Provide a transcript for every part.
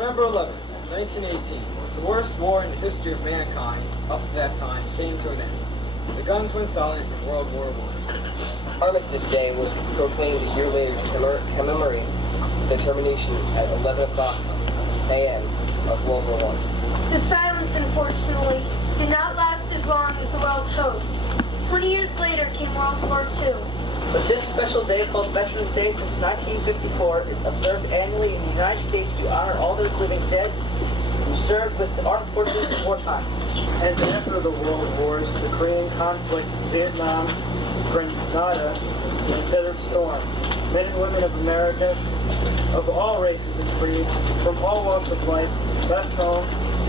November 11th, 1918, the worst war in the history of mankind up to that time came to an end. The guns went silent in World War I. Armistice Day was proclaimed a year later to commemorate the termination at 11 o'clock a.m. of World War I. The silence, unfortunately, did not last as long as the world's hoped. 20 years later came World War II. But this special day, called Veterans Day since 1954, is observed annually in the United States to honor all those living dead who served with the armed forces in wartime. And after the World Wars, the Korean conflict, Vietnam, Grenada, and Desert Storm, men and women of America, of all races and creeds, from all walks of life, left home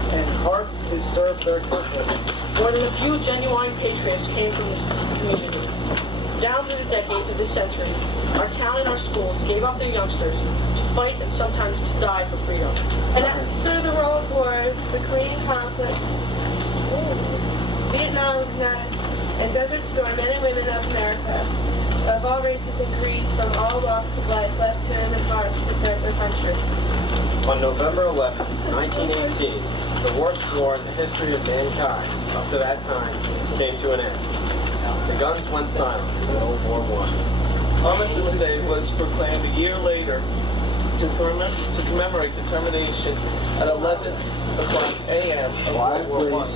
and heart to serve their country. More than a few genuine patriots came from this community. Down through the decades of this century, our town and our schools gave up their youngsters to fight and sometimes to die for freedom. And after the World Wars, the Korean conflict, Vietnam, and Desert Storm, men and women of America, of all races and creeds, from all walks of life, left home and heart to serve their country. On November 11th, 1918, the worst war in the history of mankind up to that time came to an end. The guns went silent in World War I. Armistice Day was proclaimed a year later to commemorate the termination at 11 o'clock a.m. of World War I.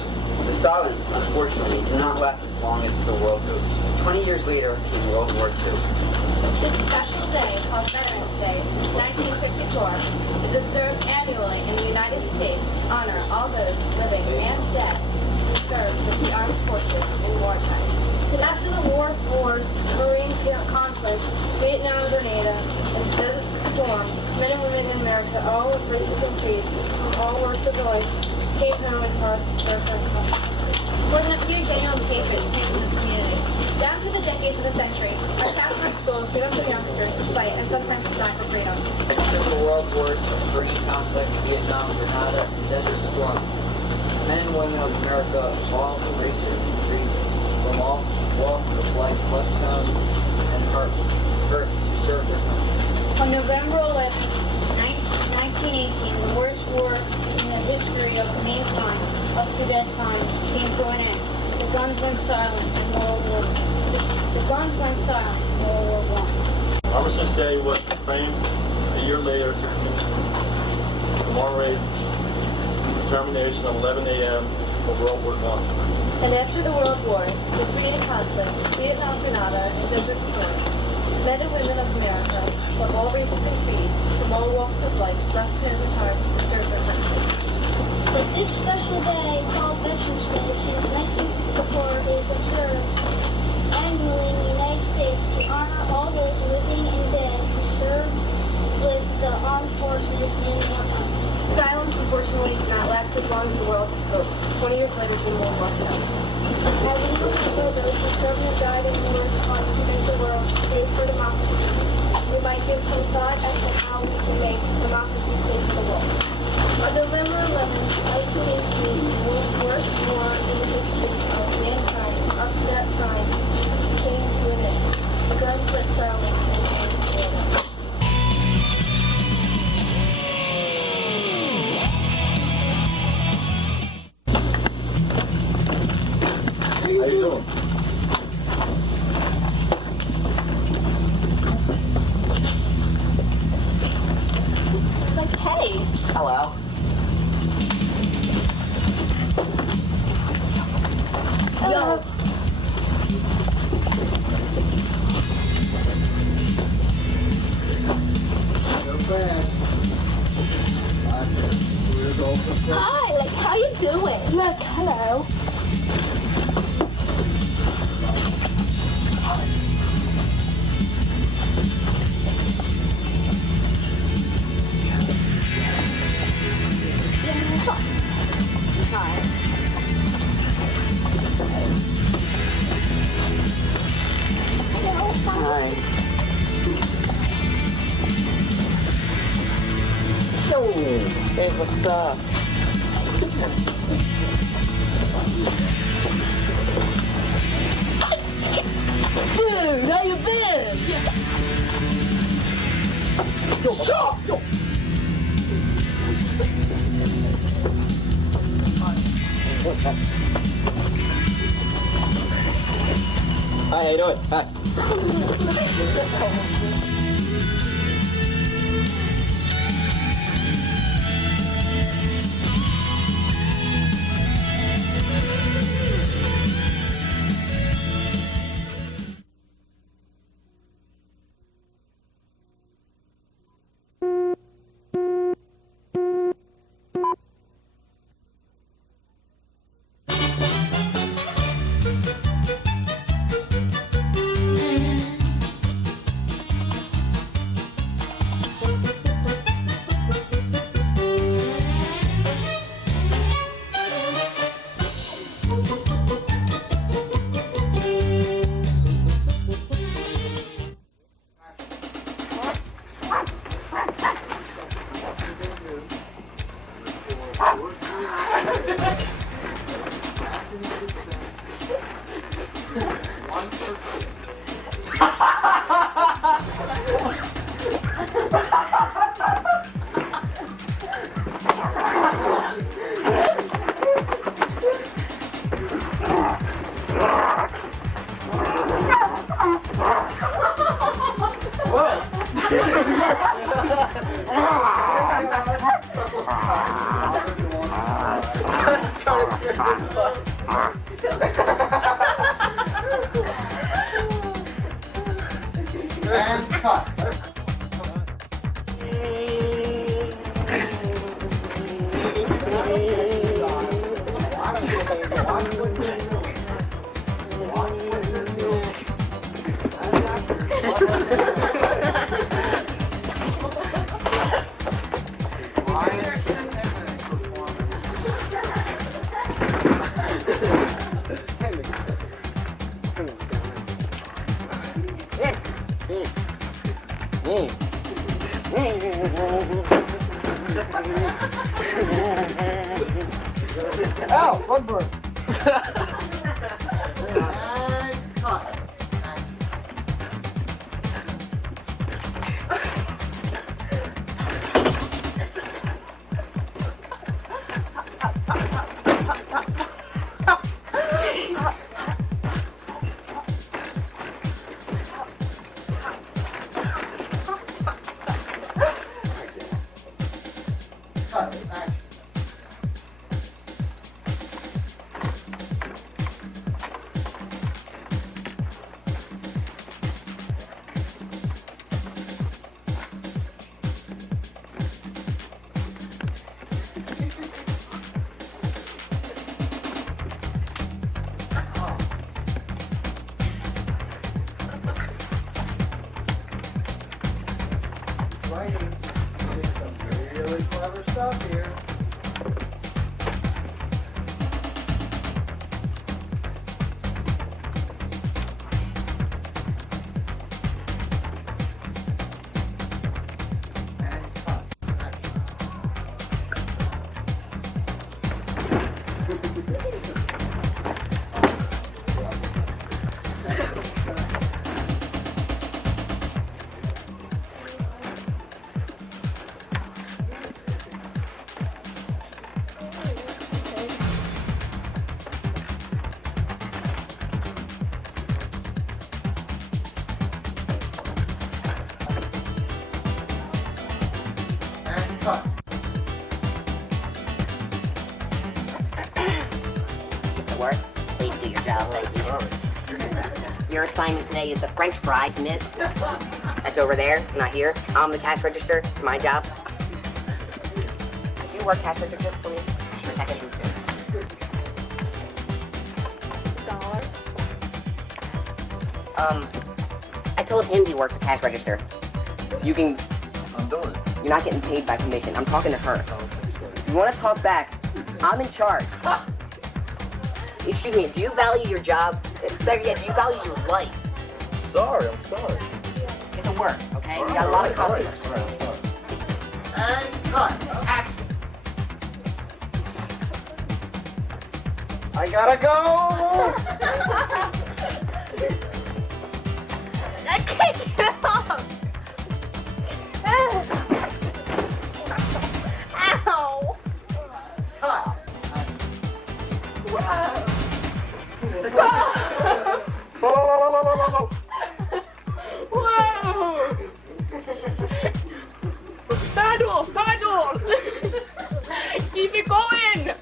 The silence, unfortunately, did not last as long as the world hoped. 20 years later came World War II. This special day, called Veterans Day, since 1954, is observed annually in the United States to honor all those living and dead who served with the armed forces in wartime. And after the World Wars, Korean conflict, Vietnam, Grenada, and Desert Storm, men and women in America, all of races and creeds, from all walks of life, came home and heart to serve their country. More than a few genuine patriots came from this community. Down through the decades of the century, our towns and our schools gave up their youngsters to fight and sometimes to die for freedom. After the World Wars, the Korean conflict, Vietnam, Grenada, and Desert Storm, men and women of America of all races and creeds, from all walks of life, left home and heart to serve their country. On November 11th, 1918, the worst war in the history of mankind up to that time came to an end. The guns went silent in World War I. Armistice Day was proclaimed a year later to commemorate the termination at 11 a.m. of World War I. And after the World Wars, the Korean conflict, Vietnam, Grenada, and Desert Storm, men and women of America, of all races and creeds, from all walks of life, left home and heart to serve their country. But this special day, called Veterans Day, since 1954, is observed annually in the United States to honor all those living and dead who served with the armed forces in wartime. Silence, unfortunately, did not last as long as the world hoped. 20 years later came World War II. As we remember those who served and died in wars fought to make the world safe for democracy, we might give some thought as to how we can make democracy safe for the world. On November 11th, 1918, the worst war in the history of mankind up to that time came to an end. The guns went silent and the How you doing? Like, hey, Hello. yo, hi, like, how you doing? Like, hello. Hi. Hi. Yo, hey, what's up? Dude, how you been? Yo, stop! Yo. Hi, how you doing? Hi. And cut. Ow, bug burn. And cut. Cut. Action. Writing is some really clever stuff here. And cut. And cut. To work, please do your job, thank you. Your assignment today is the French fries, miss. That's over there, not here. I'm the cash register, it's my job. Could you work cash register, please? For a second. I told him he works the cash register. You can... I'm doing it. You're not getting paid by commission. I'm talking to her. If you want to talk back, I'm in charge. Excuse me, do you value your job? Better yet, do you value your life? Sorry, I'm sorry. It's a work, okay? We got a lot of customers. And cut. Action. I gotta go! I can't get off! Ow! Paddle! Paddle! Keep it going!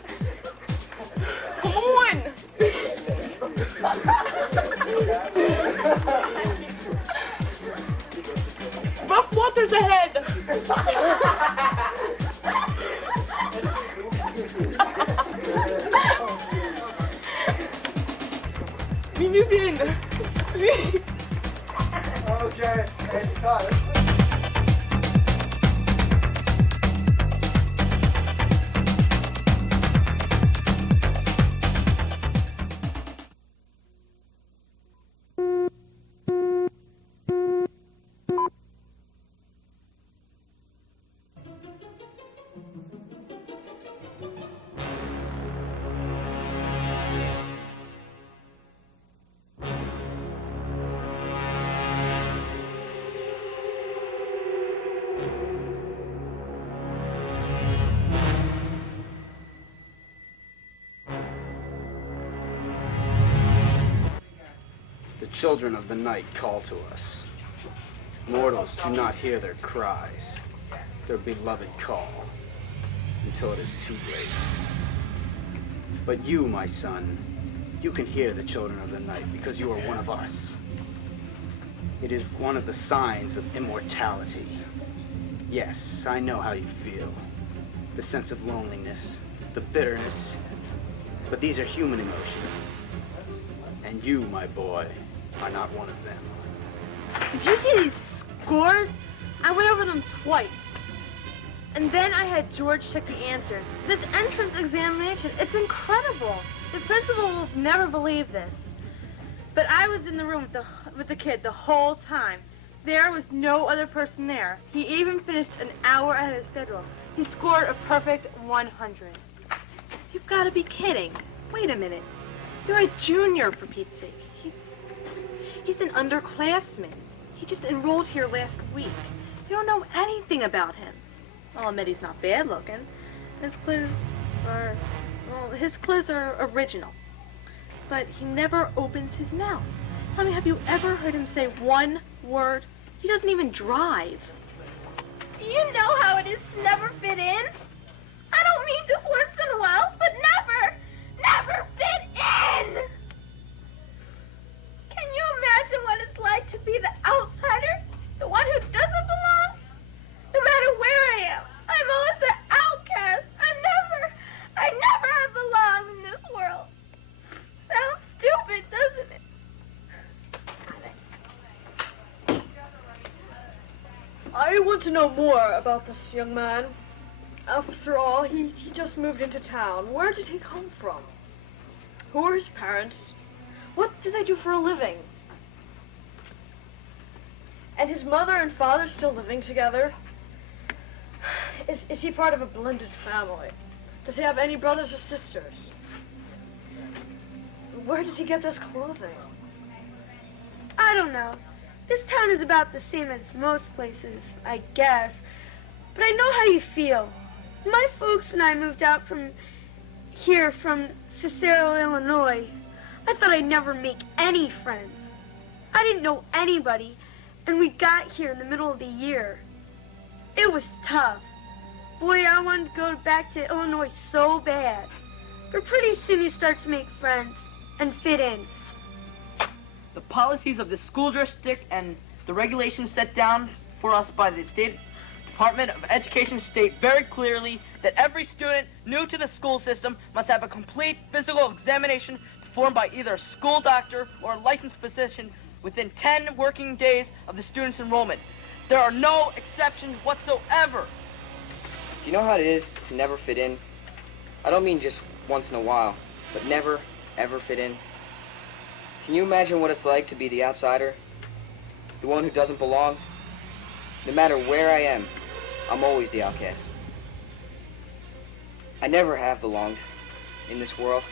Come on! Rough waters ahead! We move in! Okay, and cut. The children of the night call to us. Mortals do not hear their cries, their beloved call, until it is too late. But you, my son, you can hear the children of the night because you are one of us. It is one of the signs of immortality. Yes, I know how you feel. The sense of loneliness, the bitterness, but these are human emotions. And you, my boy, are not one of them. Did you see these scores? I went over them twice. And then I had George check the answers. This entrance examination, it's incredible. The principal will never believe this. But I was in the room with the kid the whole time. There was no other person there. He even finished an hour ahead of schedule. He scored a perfect 100. You've got to be kidding. Wait a minute. You're a junior, for Pete's sake. He's an underclassman. He just enrolled here last week. You don't know anything about him. I'll admit he's not bad looking. His clothes are original. But he never opens his mouth. I mean, have you ever heard him say one word? He doesn't even drive. Do you know how it is to never fit in? I don't mean just once in a while, but never fit in! Can you imagine what it's like to be the outsider? The one who doesn't belong? No matter where I am, I'm always the outcast. I never have belonged in this world. Sounds stupid, doesn't it? I want to know more about this young man. After all, he just moved into town. Where did he come from? Who are his parents? What do they do for a living? And his mother and father still living together? Is he part of a blended family? Does he have any brothers or sisters? Where does he get this clothing? I don't know. This town is about the same as most places, I guess. But I know how you feel. My folks and I moved out from Cicero, Illinois. I thought I'd never make any friends. I didn't know anybody, and we got here in the middle of the year. It was tough. Boy, I wanted to go back to Illinois so bad. But pretty soon you start to make friends and fit in. The policies of the school district and the regulations set down for us by the State Department of Education state very clearly that every student new to the school system must have a complete physical examination performed by either a school doctor or a licensed physician within 10 working days of the student's enrollment. There are no exceptions whatsoever. Do you know how it is to never fit in? I don't mean just once in a while, but never, ever fit in. Can you imagine what it's like to be the outsider? The one who doesn't belong? No matter where I am, I'm always the outcast. I never have belonged in this world.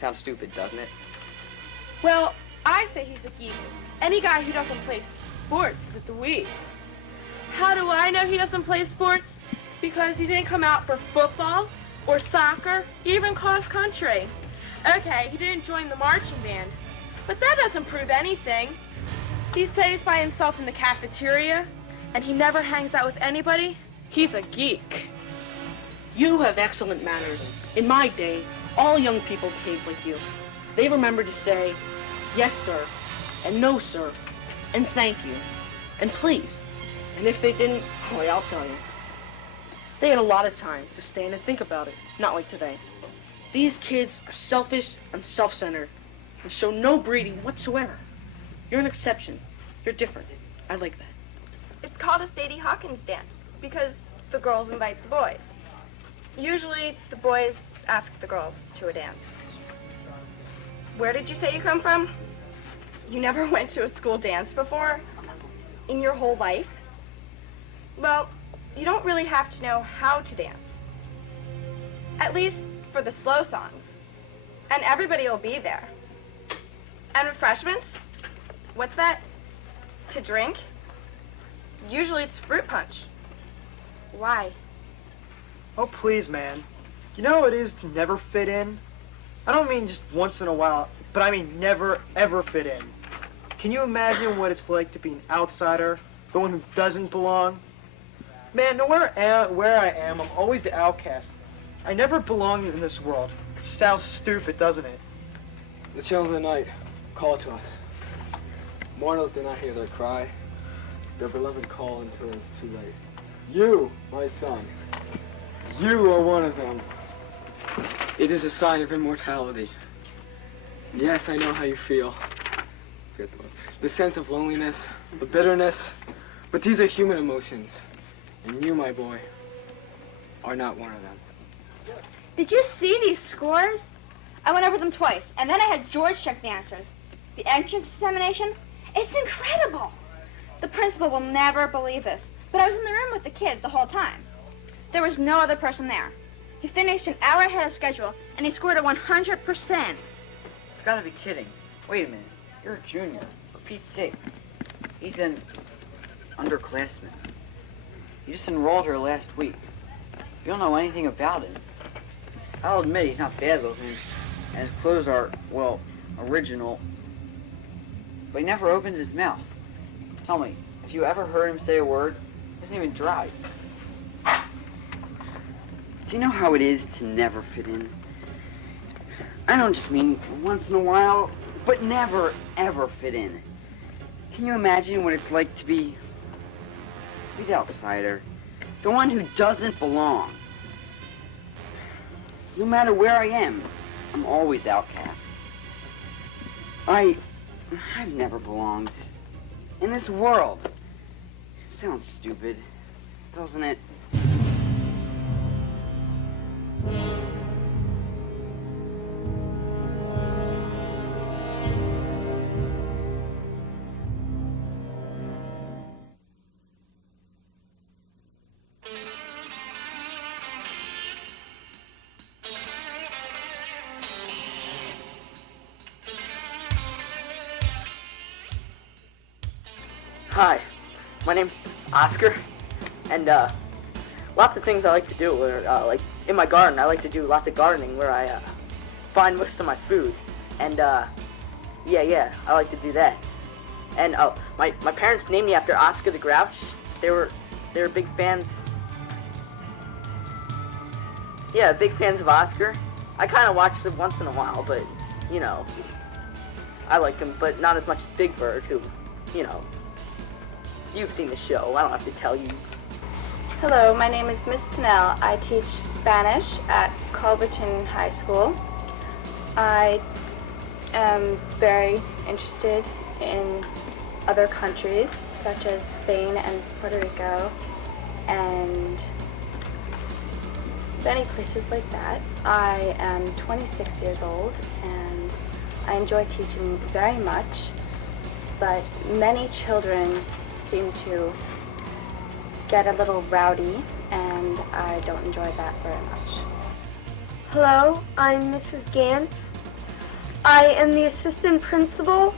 Sounds stupid, doesn't it? Well, I say he's a geek. Any guy who doesn't play sports is a dweeb. How do I know he doesn't play sports? Because he didn't come out for football or soccer, even cross country. Okay, he didn't join the marching band, but that doesn't prove anything. He stays by himself in the cafeteria, and he never hangs out with anybody. He's a geek. You have excellent manners. In my day, all young people behaved like you. They remembered to say, yes, sir, and no, sir, and thank you, and please. And if they didn't, boy, I'll tell you. They had a lot of time to stand and think about it, not like today. These kids are selfish and self-centered and show no breeding whatsoever. You're an exception. You're different. I like that. It's called a Sadie Hawkins dance because the girls invite the boys. Usually, the boys ask the girls to a dance. Where did you say you come from? You never went to a school dance before? In your whole life? Well, you don't really have to know how to dance. At least for the slow songs. And everybody will be there. And refreshments? What's that? To drink? Usually it's fruit punch. Why? Oh, please, man. You know how it is to never fit in? I don't mean just once in a while, but I mean never, ever fit in. Can you imagine what it's like to be an outsider, the one who doesn't belong? Man, no matter where I am, I'm always the outcast. I never belong in this world. Sounds stupid, doesn't it? The children of the night call to us. Mortals do not hear their cry. Their beloved call until it is too late. You, my son, you are one of them. It is a sign of immortality. Yes, I know how you feel. The sense of loneliness, the bitterness, but these are human emotions. And you, my boy, are not one of them. Did you see these scores? I went over them twice, and then I had George check the answers. The entrance examination? It's incredible. The principal will never believe this, but I was in the room with the kids the whole time. There was no other person there. He finished an hour ahead of schedule, and he scored a 100%. You've got to be kidding. Wait a minute. You're a junior. For Pete's sake. He's an underclassman. He just enrolled here last week. You don't know anything about him. I'll admit he's not bad looking, and his clothes are, well, original. But he never opens his mouth. Tell me, if you ever heard him say a word, he doesn't even try. Do you know how it is to never fit in? I don't just mean once in a while, but never, ever fit in. Can you imagine what it's like to be the outsider, the one who doesn't belong? No matter where I am, I'm always outcast. I've never belonged in this world. It sounds stupid, doesn't it? Hi, my name's Oscar, and lots of things I like to do. Like in my garden, I like to do lots of gardening where I find most of my food, and yeah, I like to do that. And my parents named me after Oscar the Grouch. They were big fans. Yeah, big fans of Oscar. I kind of watched it once in a while, but you know, I like him, but not as much as Big Bird, who, you know. You've seen the show. I don't have to tell you. Hello, my name is Miss Tennell. I teach Spanish at Culberton High School. I am very interested in other countries, such as Spain and Puerto Rico, and many places like that. I am 26 years old, and I enjoy teaching very much, but many children seem to get a little rowdy, and I don't enjoy that very much. Hello, I'm Mrs. Gantz. I am the assistant principal.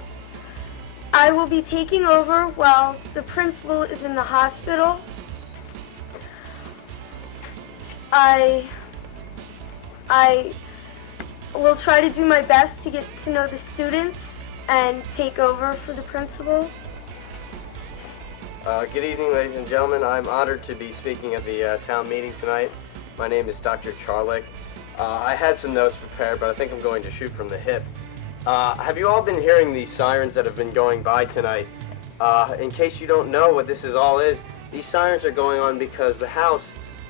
I will be taking over while the principal is in the hospital. I will try to do my best to get to know the students and take over for the principal. Good evening, ladies and gentlemen. I'm honored to be speaking at the town meeting tonight. My name is Dr. Charlick. I had some notes prepared, but I think I'm going to shoot from the hip. Have you all been hearing these sirens that have been going by tonight? In case you don't know what this all is, these sirens are going on because the house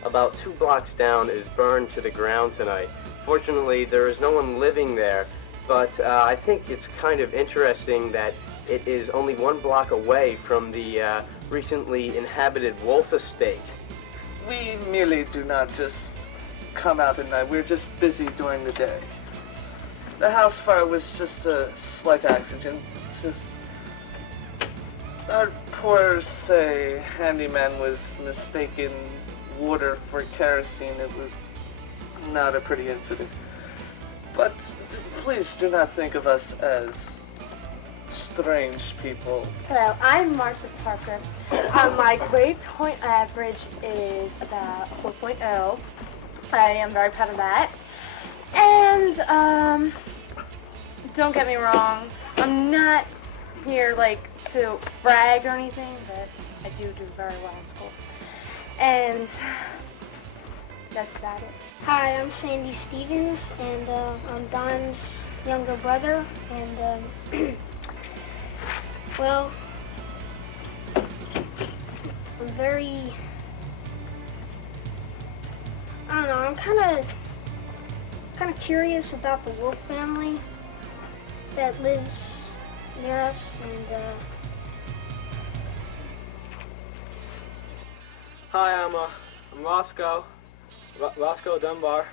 about 2 blocks down is burned to the ground tonight. Fortunately, there is no one living there, but I think it's kind of interesting that it is only 1 block away from the recently inhabited wolf estate. We merely do not just come out at night. We're just busy during the day. The house fire was just a slight accident. Just our poor, say, handyman was mistaken water for kerosene. It was not a pretty incident. But please do not think of us as strange people. Hello, I'm Martha Parker. My grade point average is about 4.0. I am very proud of that. And, don't get me wrong, I'm not here, like, to brag or anything, but I do very well in school. And that's about it. Hi, I'm Sandy Stevens, and I'm Don's younger brother, and well, I'm very, I don't know, I'm kind of curious about the wolf family that lives near us, and Hi, I'm Roscoe Dunbar,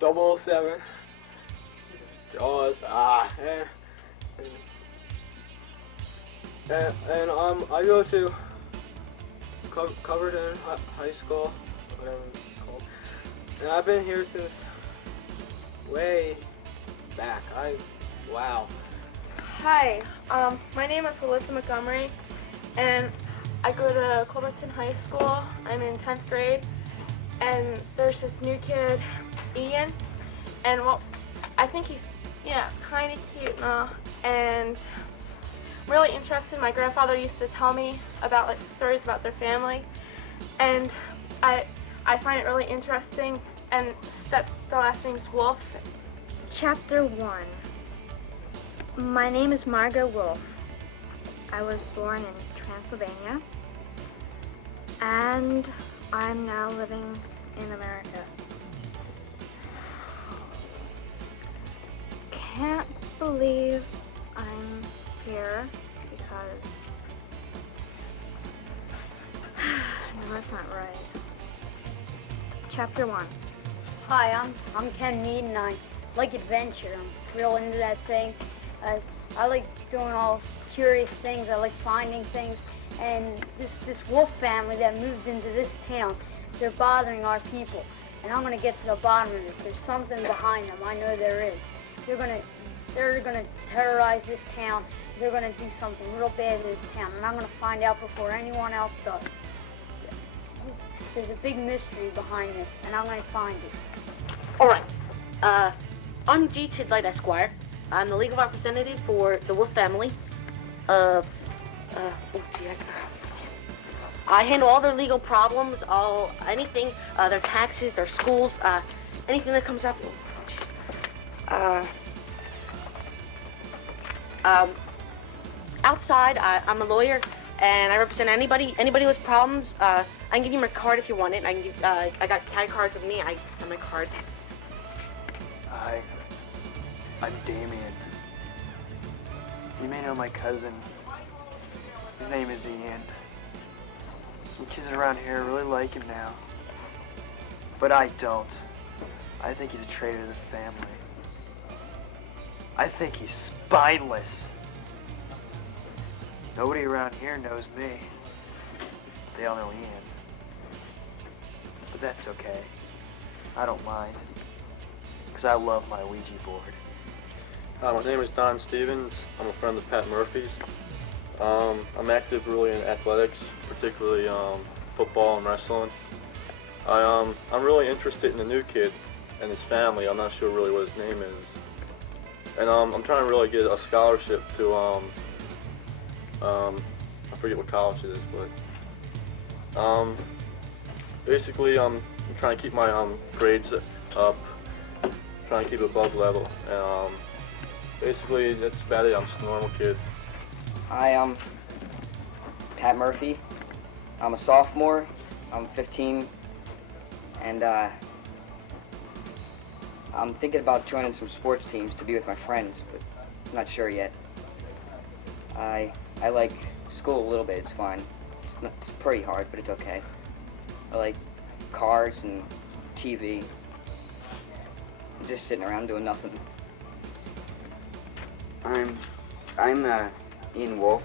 007, Jaws, and I go to Coverton High School, whatever it's called, and I've been here since way back. Wow. Hi, my name is Alyssa Montgomery, and I go to Covington High School. I'm in 10th grade, and there's this new kid, Ian, and well, I think he's, kind of cute now, and really interested. My grandfather used to tell me about, like, stories about their family, and I find it really interesting, and that the last name's Wolf. Chapter 1. My name is Margot Wolf. I was born in Transylvania, and I'm now living in America. Can't believe I'm here because no, that's not right. Chapter 1. Hi, I'm Ken Mead, and I like adventure. I'm real into that thing. I like doing all curious things. I like finding things. And this wolf family that moved into this town, they're bothering our people. And I'm gonna get to the bottom of it. There's something behind them. I know there is. They're gonna terrorize this town. They're gonna do something real bad to this town, and I'm gonna find out before anyone else does. There's a big mystery behind this, and I'm gonna find it. All right. I'm G. Tidlight Esquire. I'm the legal representative for the Wolf family. I handle all their legal problems, anything, their taxes, their schools, anything that comes up. Outside, I'm a lawyer, and I represent anybody who has problems. I can give you my card if you want it. I got CAD cards with me. I have my card. Hi, I'm Damien. You may know my cousin. His name is Ian. Some kids around here really like him now. But I don't. I think he's a traitor to the family. I think he's spineless. Nobody around here knows me. They all know Ian. But that's okay. I don't mind. Because I love my Ouija board. My name is Don Stevens. I'm a friend of Pat Murphy's. I'm active really in athletics, particularly football and wrestling. I'm really interested in the new kid and his family. I'm not sure really what his name is. And I'm trying to really get a scholarship to a forget what college it is, but basically I'm trying to keep my grades up, trying to keep it above level, and basically that's about it. I'm just a normal kid. Hi, I'm Pat Murphy. I'm a sophomore. I'm 15, and I'm thinking about joining some sports teams to be with my friends, but I'm not sure yet. I like school a little bit. It's fine. It's pretty hard, but it's okay. I like cars and TV. I'm just sitting around doing nothing. I'm Ian Wolf.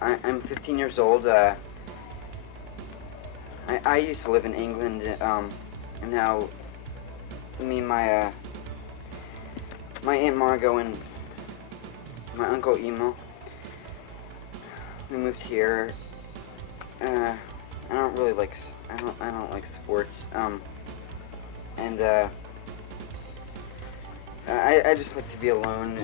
I'm 15 years old. I used to live in England, and now me and my Aunt Margot and my Uncle Emo, we moved here. I don't really like I don't like sports. And I just like to be alone.